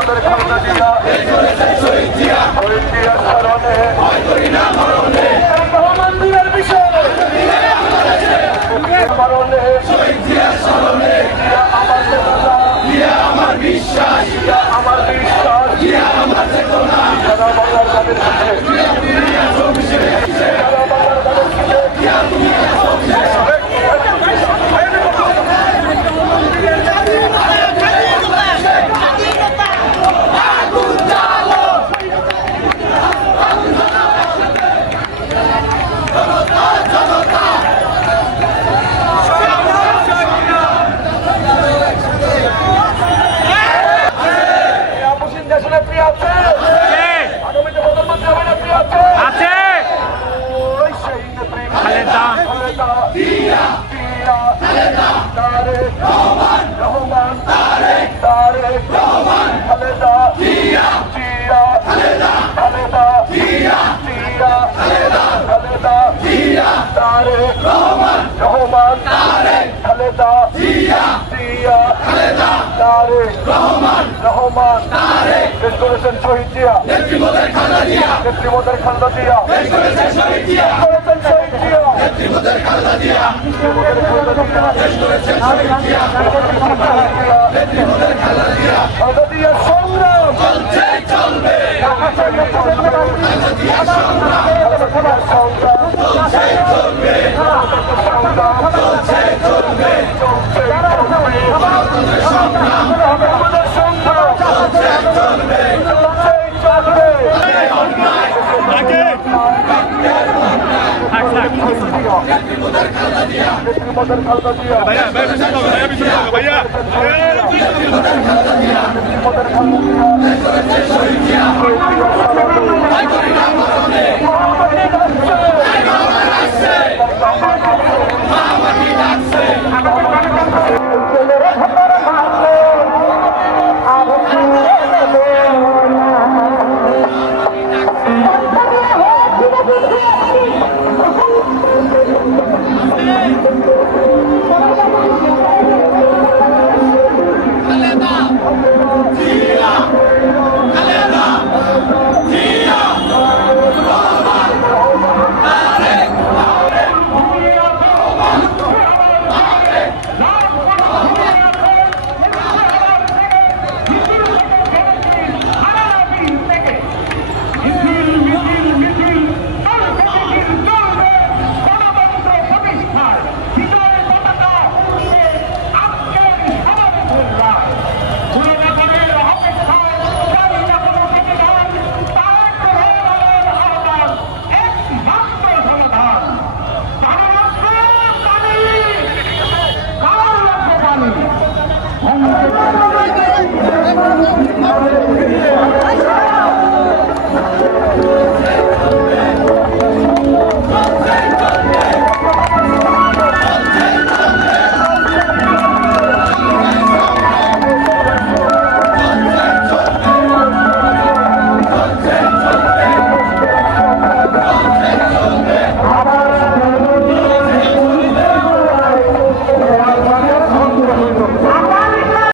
নেত্রীমদের খালেদা জিয়া শহীদ জিয়ার স্মরণে রহমান দিনের বিষয় স্মরণে আমার চেতনা আমার বিশ্বাস আমার চেতনা সারা বাংলার তাদের সাথে সারা বাংলার তাদের শহীদ জিয়া নেত্রীমদের খালেদা জিয়া শহীদ জিয়া নেত্রীমদের খালেদা জিয়া খালেদা জিয়া সংগ্রাম চলছে চলবে খালেদা জিয়া সংগ্রাম চলছে চলবে চলছে চলবে সংগ্রাম চলছে চলবে ভাইয়া